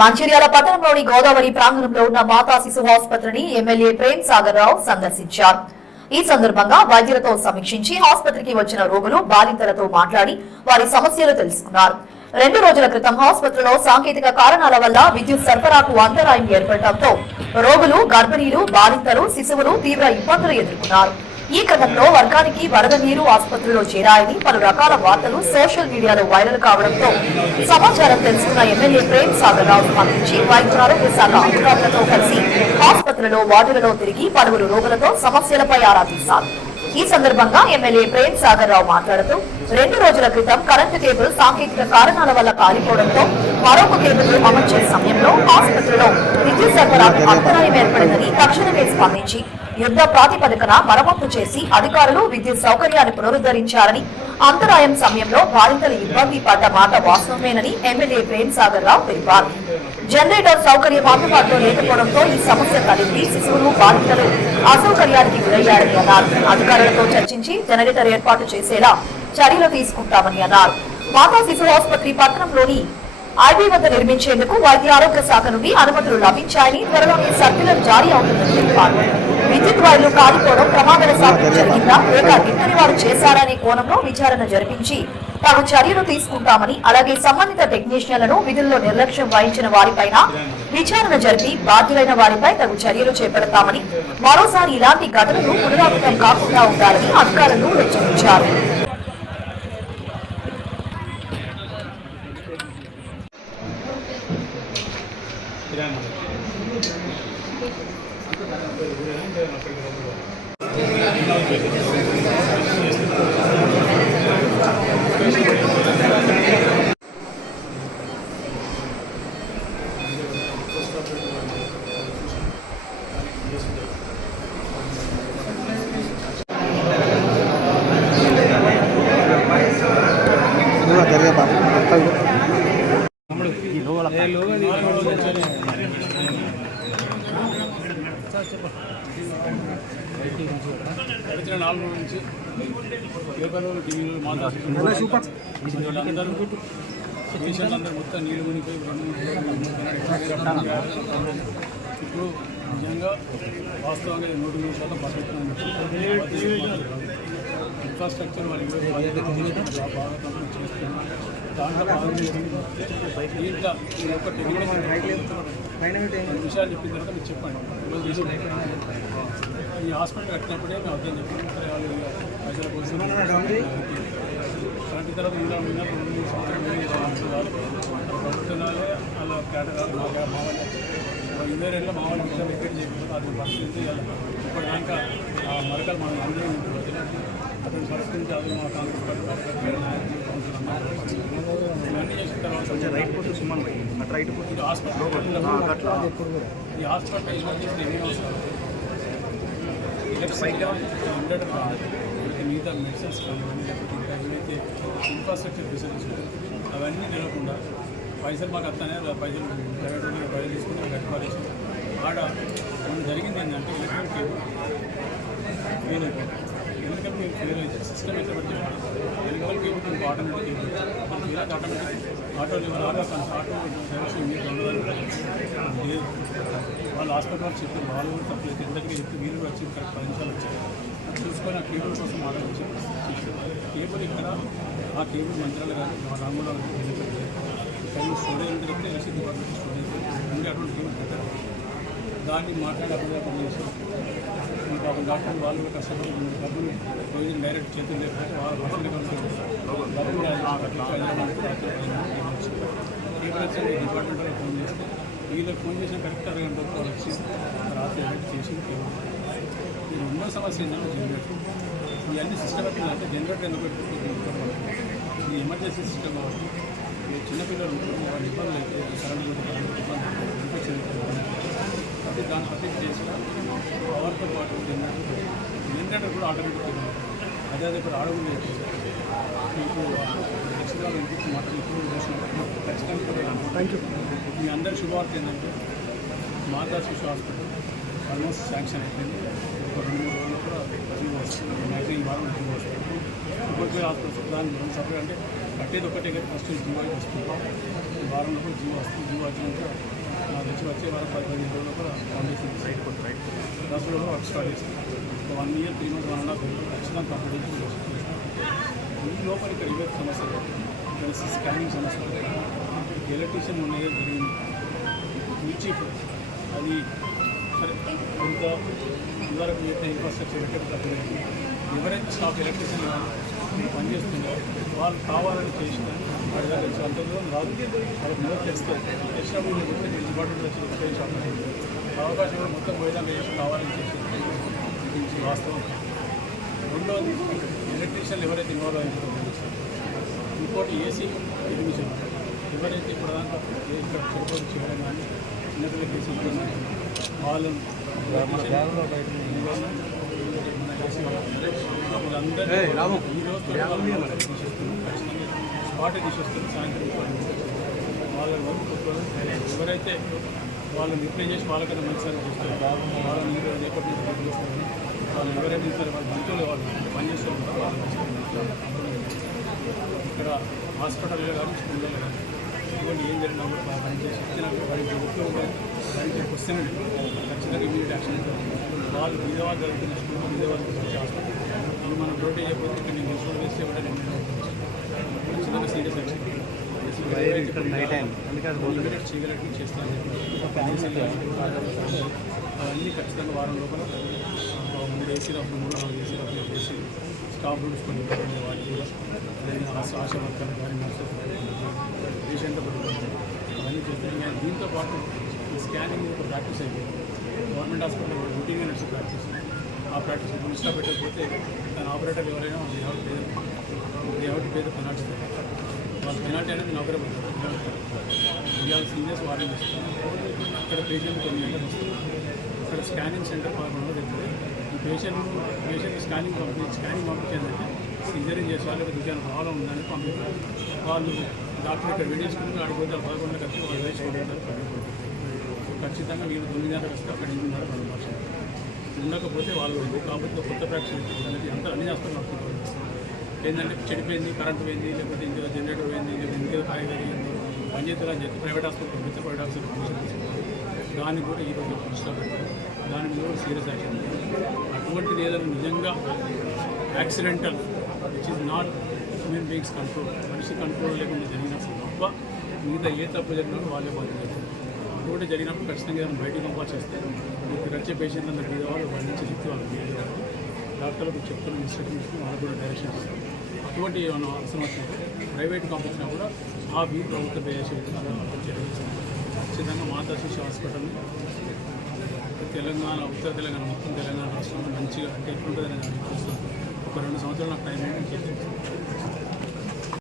మంచిర్యాల పట్టణంలోని గోదావరి ప్రాంగణంలో ఉన్న మాతా శిశు ఆసుపత్రిని ఎమ్మెల్యే ప్రేమ్ సాగర్ రావు సందర్శించారు. ఈ సందర్భంగా వైద్యులతో సమీక్షించి ఆసుపత్రికి వచ్చిన రోగులు బాధితులతో మాట్లాడి వారి సమస్యలు తెలుసుకున్నారు. రెండు రోజుల క్రితం ఆసుపత్రిలో సాంకేతిక కారణాల వల్ల విద్యుత్ సరఫరాకు అంతరాయం ఏర్పడటంతో రోగులు గర్భిణీలు బాధితులు శిశువులు తీవ్ర ఇబ్బందులు ఎదుర్కొన్నారు. ఈ క్రమంలో వర్గానికి వరద నీరు ఆసుపత్రిలో చేరాయని పలు రకాల వార్తలు సోషల్ మీడియాలో వైరల్ కావడంతో సమాచారం తెలుసుకున్న ఎమ్మెల్యే ప్రేమ్ సాగర్ రావు స్పందించి వైద్య ఆరోగ్య శాఖ అధికారులతో కలిసి ఆసుపత్రిలో వార్డులలో తిరిగి పలువురు రోగులతో సమస్యలపై ఆరా తీశారు. ఈ సందర్భంగా ఎమ్మెల్యే ప్రేమ్ సాగర్ రావు మాట్లాడుతూ రెండు రోజుల క్రితం కరెంటు కేబుల్ సాంకేతిక కారణాల వల్ల కాలిపోవడంతో మరొక కేబుల్ అమర్చే సమయంలో ఆసుపత్రిలో విద్యుత్ సరఫరాకు అంతరాయం ఏర్పడిందని తక్షణమే స్పందించి యుద్ధ ప్రాతిపదికన మరమ్మతు చేసి అధికారులు విద్యుత్ సౌకర్యాన్ని పునరుద్ధరించారని అంతరాయం సమయంలో బాధితులు ఇబ్బంది పడ్డ మాట వాస్తవమేనని ఎమ్మెల్యే ప్రేమ్ సాగర్ రావు తెలిపారు. జనరేటర్ సౌకర్యం అందుబాటులో లేకపోవడంతో ఈ సమస్య తలెత్తి శిశువులు బాధితులు అసౌకర్యానికి గురయ్యారని అన్నారు. అధికారులతో చర్చించి జనరేటర్ ఏర్పాటు చేసేలా చర్యలు తీసుకుంటామని అన్నారు. మాతా శిశు ఆసుపత్రి పట్టణంలోని ఐబీ వద్ద నిర్మించేందుకు వైద్య ఆరోగ్య శాఖ నుండి అనుమతులు లభించాయని త్వరలోనే సర్క్యులర్ జారీ అవుతుందని తెలిపారు. విద్యుత్ వైర్లు కాలిపోవడం ప్రమాదవశాత్తు జరిగిందా లేక ఇద్దరి వారు చేశారనే కోణంలో విచారణ జరిపించి తాము చర్యలు తీసుకుంటామని అలాగే సంబంధిత టెక్నీషియన్లను విధుల్లో నిర్లక్ష్యం వహించిన వారిపైన విచారణ జరిపి బాధ్యులైన వారిపై తగు చర్యలు చేపడతామని మరోసారి ఇలాంటి ఘటనలు పునరావృతం కాకుండా ఉండాలని అధికారులు హెచ్చరించారు. దూరం జరిగే బాబు మొత్తం గడిచిన నాలుగు రోజుల నుంచి పేపర్లు టీవీలు మాట్లాడుతున్నారు అందరూ మొత్తం నీళ్ళు రోజులు ఇప్పుడు నిజంగా వాస్తవంగా నూట మూడు శాతం పర్ఫెక్ట్ ఇన్ఫ్రాస్ట్రక్చర్ వాళ్ళు బాగా కంప్లీట్ చేస్తున్నారు దాంట్లో ఒక టెక్నికల్ విషయాలు చెప్పిన తర్వాత మీరు చెప్పండి. ఈరోజు ఈ హాస్పిటల్ కట్టినప్పుడే మేము అర్థం చెప్పాము పైసల కోసం కరెంట్ తర్వాత ఇంకా ఇంకా రెండు మూడు సంవత్సరాలు. ప్రభుత్వాలే వాళ్ళ కేటగారు మా మా వాళ్ళు ఇరవై రెండు మా వాళ్ళు విషయం రిపేర్ చేయకపోతే అది పరిస్థితి ఇప్పటిదాకా ఆ మరకలు మనం అందరూ అతను అది మా కాంగ్రెస్ పార్టీ. ఇవన్నీ చేసిన తర్వాత రైట్ పోతే సుమన్ అటు రైట్ పోతే హాస్పిటల్ ఈ హాస్పిటల్ ఇటువంటి ఎన్ని అవసరం ఎలక్ట్రిసిటీ హండ్రెడ్ మిగతా మెడిసిన్స్ కానివ్వండి లేకపోతే ఇంకా ఏవైతే ఇన్ఫ్రాస్ట్రక్చర్ ఫెసిలిటీస్ అవన్నీ నిలవకుండా పైసలు మాకు ఆ పైసలు ప్రైవేట్ పైసలు తీసుకుని అవి కట్టుకోవాలేసి ఆడ మనం జరిగింది ఏంటంటే ఎలక్ట్రిక్ ఎందుకంటే సిస్టమ్ అయితే కేబుల్ ఆటోమేటిక్ కేబుల్ మనకి ఇలా automatic auto level auto auto drivers మీకు ఉండదు వాళ్ళు హాస్పిటల్ చెప్పారు వాళ్ళు కూడా తప్పలేదు ఎందుకంటే చెప్తే వీళ్ళు కూడా వచ్చి కరెక్ట్ పది నిమిషాలు వచ్చారు చూసుకొని ఆ కేబుల్ కోసం ఆలోచించి కేబుల్ ఇక్కడ ఆ కేబుల్ మంత్రాలు కానీ మా రాములో స్టోరేజ్ ఉంటే చెప్తే ఎలక్ట్రిక్ డిపార్ట్మెంట్ స్టోరేజ్ అటువంటి కేబుల్ పెట్టారు దాన్ని మాట్లాడి అప్పుడు అప్పుడు ప్రాబ్లం మీ డాక్టర్ వాళ్ళు కూడా కష్టపడి డబ్బులు రోజు డైరెక్ట్ చేతులు లేకపోతే వాళ్ళు వసతి డబ్బులు కేబుల్ వచ్చి డిపార్ట్మెంట్ వాళ్ళకి ఫోన్ చేస్తే వీళ్ళకి ఫోన్ చేసిన కరెక్ట్ అరగంట వచ్చి రాత్రి ఎడిట్ చేసి కేబుల్ ఈ రెండో సమస్య ఏంటంటే జనరేటర్. ఇవన్నీ సిస్టమేటిక్ అంటే జనరేటర్ ఎందుకు పెట్టుకుంటున్నారు ఇది ఎమర్జెన్సీ సిస్టమ్ కాబట్టి ఈ చిన్నపిల్లలు ఉంటారు వాళ్ళ ఇబ్బందులు అయితే కరెంట్ ఇబ్బంది ఇన్ఫెక్షన్ కాబట్టి దాన్ని ప్రత్యేక చేసిన పవర్తో పాటు జనరేటర్ కూడా ఆటోమేటిక్ అదే అదే ఇప్పుడు ఆడవులు మీకు ఖచ్చితంగా మాటలు ఇప్పుడు చూసినప్పుడు ఖచ్చితంగా థ్యాంక్ యూ మీ అందరి శుభవార్త ఏంటంటే మాతా శిశు హాస్పిటల్ ఆల్మోస్ట్ శాంక్షన్ అయిపోయింది. ఒక రెండు మూడు రోజులు కూడా జీవో వస్తుంది. అయితే ఈ వారం జీవో వస్తుంది. ఇంకొక హాస్పిటల్ దాన్ని సపరేట్ అంటే కట్టేది ఒకటే కానీ ఫస్ట్ జీవో వస్తుంది. వారం లోపల జీవో వస్తుంది. జీవో వచ్చినాక నుంచి వచ్చే వారం పదిహేను రోజుల కూడా foundation right right Dasara work start చేస్తాం. One year three months one and half ఖచ్చితంగా కంప్లీట్ చేస్తాం. ఈ లోపల ఇక్కడ ఇవే సమస్యలు. ఇక్కడ స్కానింగ్ సమస్యలు. ఎలక్ట్రీషియన్ ఉన్నదే జరిగింది. చీఫ్ అది సరే కొంత ఇదివరకు పెట్టిన ఇన్ఫ్రాస్ట్రక్చర్ ఎక్కడ తప్పలేదు ఎవరైతే స్టాఫ్ ఎలక్ట్రీషియన్ పనిచేస్తుందో వాళ్ళు కావాలని చేసిన వాడి దగ్గర నుంచి అంత దూరం రాదు వాళ్ళకి ముందు చెప్తే మీరు డిపార్ట్మెంట్ వచ్చి ఉపయోగించాలి అవకాశం కూడా మొత్తం పోయేదాకా చేసి కావాలని చేసి వాస్తవం. రెండోది ఎలక్ట్రీషియన్లు ఎవరైతే ఇన్వాల్వ్ అయ్యారో ఇంకోటి ఏసీ ఎడ్మిషన్ ఎవరైతే ఇప్పుడు ఏ ఇక్కడ చిరుపతి చేయడం కానీ చిన్నపిల్లలకి ఏసీ వాళ్ళని స్పాట్ తీసేస్తుంది సాయంత్రం వాళ్ళని వరకు ఎవరైతే వాళ్ళు రిప్లై చేసి వాళ్ళకైనా మంచి సర్వీస్ చేస్తారు వాళ్ళని మీరు ఎప్పటి నుంచి రిప్లై చేస్తారు వాళ్ళు ఎవరైతే ఇస్తారు వాళ్ళు మంచులు వాళ్ళు పనిచేస్తూ ఉంటారు వాళ్ళు ఇక్కడ హాస్పిటల్లో కానీ స్కూల్లో కానీ ఇటువంటి ఏం జరిగినా కూడా బాగా పనిచేసి ఇచ్చిన వారికి ఒప్పులో ఉండాలి వారికి వస్తున్నాడు ఖచ్చితంగా ఇమీడియట్ యాక్షన్. వాళ్ళు బీదవాళ్ళు జరుగుతున్న స్కూల్ బీదవాళ్ళు వచ్చే హాస్పిటల్ మనం డ్యూటీ చేయకపోతే ఇక్కడ నేను వేస్తే కూడా నేను ఖచ్చితంగా సీరియస్ యాక్షన్ నైట్ టైం అందుకని ఇమీడియట్ చేయగలిగి చేస్తాను. అవన్నీ ఖచ్చితంగా వారం లోపల మూడు ఏసీ రఫ్లు మూడు నాలుగు ఏసీ రఫ్లు చేసి స్టాఫ్ రూమ్స్ కొన్ని ఇవ్వడం వాటికి కూడా అదేవిధంగా ఆశ వర్కర్లు కానీ నర్సెస్ పేషెంట్ అవన్నీ చేస్తున్నాం కానీ దీంతో పాటు ఈ స్కానింగ్ ప్రాక్టీస్ అయిపోయింది. గవర్నమెంట్ హాస్పిటల్ రొటీన్గా నడిచే ప్రాక్టీస్ ఆ ప్రాక్టీస్ ఇప్పుడు ఇష్టం పెట్టకపోతే దాని ఆపరేటర్ ఎవరైనా ఎవరు ఎవరి పేద పెనాల్టీ వాళ్ళ పెనాల్టీ అనేది నౌకరీ పడుతుంది ఇవాళ సీనియర్స్ వార్నింగ్ ఇస్తారు ఇక్కడ పేషెంట్ కొన్ని ఇక్కడ స్కానింగ్ సెంటర్ పాల్గొనడం జరుగుతుంది ఈ పేషెంట్ పేషెంట్ స్కానింగ్ పంపి స్కానింగ్ పంపించేందంటే సిజరింగ్ చేసే వాళ్ళకి దుకాణం ప్రాబ్లం ఉందని పంపిస్తారు. వాళ్ళు డాక్టర్ ఇక్కడ వెళ్ళేసుకుంటే అడిగిపోతే పదకొండు కలిసి వాళ్ళు వేసి పడిపోతారు ఖచ్చితంగా మీరు తొమ్మిది గంటలకు వస్తే అక్కడ ఎనిమిదిన్నర రెండు లక్షలు ఉండకపోతే వాళ్ళు వెళ్ళి కాబట్టి కొత్త ఫ్యాక్టరీ అనేది అంతా అన్ని హాస్పిటల్ నడుస్తుంది ఏంటంటే చెడిపోయింది కరెంట్ పోయింది లేకపోతే ఇంకేదో జనరేటర్ పోయింది లేకపోతే ఇంకేదో కాయ జరిగింది పనిచేస్తారు చెప్పి ప్రైవేట్ హాస్పిటల్ పెద్ద ప్రైవేట్ హాస్పిటల్ పర్మిషన్ దాన్ని కూడా ఈ రోజు పుస్తకం పెట్టారు దాని మీద కూడా సీరియస్ యాక్షన్ అటువంటిది ఏదైనా నిజంగా accidental which is not human beings control మనిషి కంట్రోల్ లేకుండా జరిగినప్పుడు తప్ప మిగతా ఏ తప్పు జరిగినా వాళ్ళే బాధ్యత. అటువంటి జరిగినప్పుడు ఖచ్చితంగా ఏదైనా బయటకు పంపాల్సి వస్తే వచ్చే పేషెంట్ అందరూ మీద వాళ్ళు వాళ్ళ నుంచి చెప్తే వాళ్ళు మీద డాక్టర్లకు చెప్తున్న ఇన్స్ట్రక్షన్ ఇస్తూ వాళ్ళకు కూడా డైరెక్షన్ ఇస్తారు. అటువంటి ఏమైనా అవసరం వచ్చినప్పుడు ప్రైవేట్ పంపించినా కూడా ఆ బీ ప్రభుత్వ చేసే ఖచ్చితంగా మాతా శిశు హాస్పిటల్ని తెలంగాణ ఉత్తర తెలంగాణ మొత్తం తెలంగాణ రాష్ట్రంలో మంచిగా అంటే ఎట్లుంటుందని నేను ఒక రెండు సంవత్సరాలు నాకు టైం ఏంటి